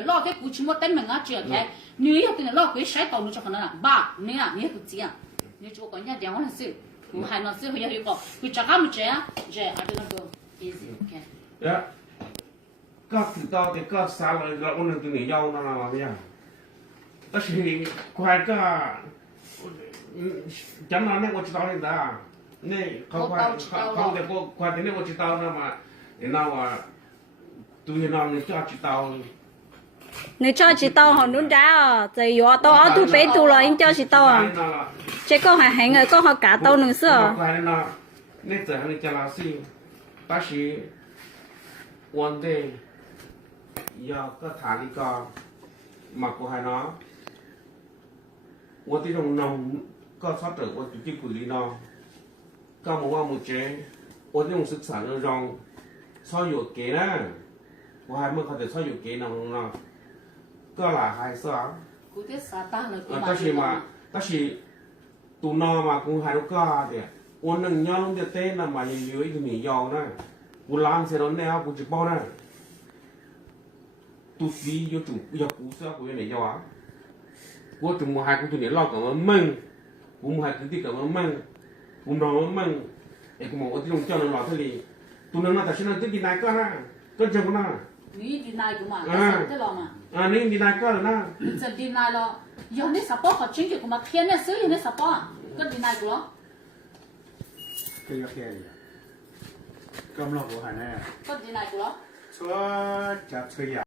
老给过去么？等门啊，只要开，你要跟老给晒到你就可能了，爸，你啊，你不这样，你就跟人家电话上说，我还能最后要一个，会这个么这样，这还是那个 easy OK。呀，ก็ถือต่อแต่ก็ซาเลยเราคนหนึ่งตัวนี้ยาวนั่นอะไรอย่างแต่สิควายก็จำนวนเนี่ยว่าจะต้องเล่นได้เนี่ยเขาเดี๋ยวควายตัวนี้ว่าจะต้องนะมาเนี่ยน่าว่าตัวนี้น้องเนี่ยจะต้อง 你叫几刀好弄家哦，这药刀熬都白多了，你叫几刀啊？这个还很个，刚好夹刀能是哦。เนี่ยเจอในจราซี但是วันเดย์ยาก็ฐานอีกก็มากูให้นะวันที่ตรงนองก็ชอบเจอวันที่กุลีนะก็มองว่ามุเจวันที่ผมศึกษาเรื่องรองชอบอยู่เก๋นะว่าให้เมื่อเขาจะชอบอยู่เก๋นองนะก็หลายใครซะแต่是ตัวนอมากูให้ลูกก็เดี๋ยววันหนึ่งย้อนเดี๋ยวเต้นน่ะมาอยู่อีกหนียองนะกูล้างเสร็จแล้วเนี่ยกูจะป้อนนะtu phí vô chủ giờ cú sao cú này do á cú chủ mua hai cú tu này lo cả măng cú mua hai cú tí cả măng cú nó măng ấy cú mua cái đồng cho nó lọt thế đi tu nó tại sao nó tí này có na có chừng naนี่ดีนายกูมาได้หรอมานี่ดีนายก็แล้วนะจะดีนายหรอย้อนในสปอร์ตเขาจริงจริงกูมาเทียนเนี่ยซื้อในสปอร์ตก็ดีนายกูหรอก็ยกแค่นี้ก็ไม่รู้หันแน่ก็ดีนายกูหรอชัวจับเสีย